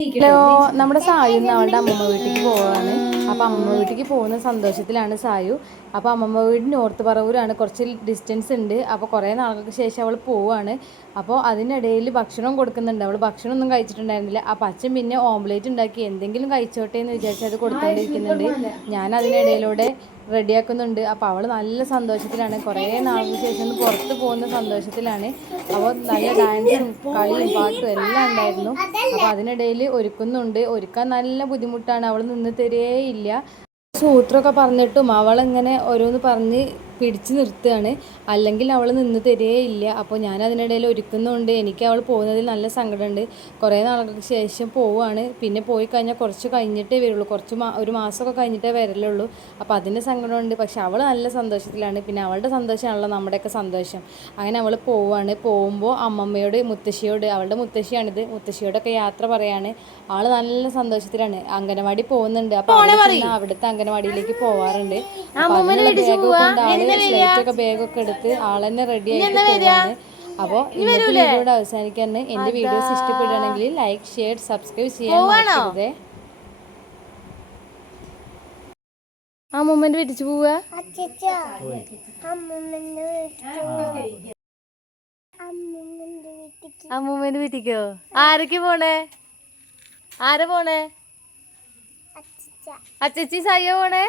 Hello നമ്മുടെ സായു അവളുടെ അമ്മമ്മ വീട്ടിലേക്ക് പോവാണ്. അപ്പോൾ അമ്മമ്മ വീട്ടിലേക്ക് പോകുന്ന സന്തോഷത്തിലാണ് സായു. അപ്പോൾ അമ്മമ്മ വീട് നോർത്ത് പറവൂരാണ്. കുറച്ച് ഡിസ്റ്റൻസ് ഉണ്ട്. അപ്പോൾ കുറേ നാളുകൾക്ക് ശേഷം അവൾ പോവാണ്. അപ്പോൾ അതിനിടയിൽ ഭക്ഷണം കൊടുക്കുന്നുണ്ട്. അവൾ ഭക്ഷണം ഒന്നും കഴിച്ചിട്ടുണ്ടായിരുന്നില്ല. അപ്പോൾ അച്ഛൻ പിന്നെ ഓംലേറ്റ് ഉണ്ടാക്കി. എന്തെങ്കിലും കഴിച്ചോട്ടെ എന്ന് വിചാരിച്ച് അത് കൊടുത്തുകൊണ്ടിരിക്കുന്നുണ്ട് ഞാൻ അതിനിടയിലൂടെ റെഡിയാക്കുന്നുണ്ട്. അപ്പോൾ അവൾ നല്ല സന്തോഷത്തിലാണ്. കുറേ നാളിന് ശേഷം പുറത്ത് പോകുന്ന സന്തോഷത്തിലാണ്. അപ്പോൾ നല്ല ഡാൻസും കളിയും പാട്ടും എല്ലാം ഉണ്ടായിരുന്നു. അപ്പോൾ അതിനിടയിൽ ഒരുക്കുന്നുണ്ട്. ഒരുക്കാൻ നല്ല ബുദ്ധിമുട്ടാണ്. അവൾ നിന്ന് തരേയില്ല. സൂത്രമൊക്കെ പറഞ്ഞിട്ടും അവളിങ്ങനെ ഓരോന്ന് പറഞ്ഞ് പിടിച്ചു നിർത്തുകയാണ്. അല്ലെങ്കിൽ അവൾ നിന്ന് തരികയില്ല. അപ്പോൾ ഞാൻ അതിനിടയിൽ ഒരുക്കുന്നുണ്ട്. എനിക്ക് അവൾ പോകുന്നതിൽ നല്ല സങ്കടമുണ്ട്. കുറേ നാളുകൾക്ക് ശേഷം പോവുകയാണ്. പിന്നെ പോയി കഴിഞ്ഞാൽ കുറച്ച് കഴിഞ്ഞിട്ടേ വരുള്ളൂ. കുറച്ച് മാ ഒരു മാസമൊക്കെ കഴിഞ്ഞിട്ടേ വരലുള്ളൂ. അപ്പോൾ അതിന്റെ സങ്കടമുണ്ട്. പക്ഷെ അവൾ നല്ല സന്തോഷത്തിലാണ്. പിന്നെ അവളുടെ സന്തോഷമാണല്ലോ നമ്മുടെയൊക്കെ സന്തോഷം. അങ്ങനെ അവൾ പോവുകയാണ്. പോകുമ്പോൾ അമ്മമ്മയോട് മുത്തശ്ശിയോട് അവളുടെ മുത്തശ്ശിയാണിത്. മുത്തശ്ശിയോടൊക്കെ യാത്ര പറയാണ്. ആൾ നല്ല സന്തോഷത്തിലാണ്. അംഗനവാടി പോകുന്നുണ്ട്. അപ്പോൾ അവിടുത്തെ അംഗനവാടിയിലേക്ക് പോവാറുണ്ട്. അപ്പോൾ അതിനുള്ള കൊണ്ട് സ്ലേറ്റ് ഒക്കെ ബാഗൊക്കെ എടുത്ത് ആളെന്നെ റെഡി ആയിട്ട് പോവാണ്. അപ്പോൾ ഇന്നത്തെ വീഡിയോയുടെ അവസാനിക്കാൻ എന്റെ വീഡിയോസ് ഇഷ്ടപ്പെടുകയാണെങ്കിൽ ലൈക്ക് ഷെയർ സബ്സ്ക്രൈബ് ചെയ്യാൻ മറക്കരുതേ. ആ മൊമെന്റ് വിരിച്ചു പോവുക മൊമെന്റ് വീട്ടിക്കോ ആരൊക്കെ പോണേ? ആരാ പോണേ? അച്ചച്ചി സയ്യ പോണേ?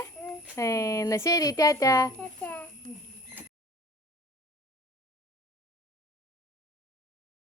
എന്നാ ശരി ടാറ്റാ. 谢。嗯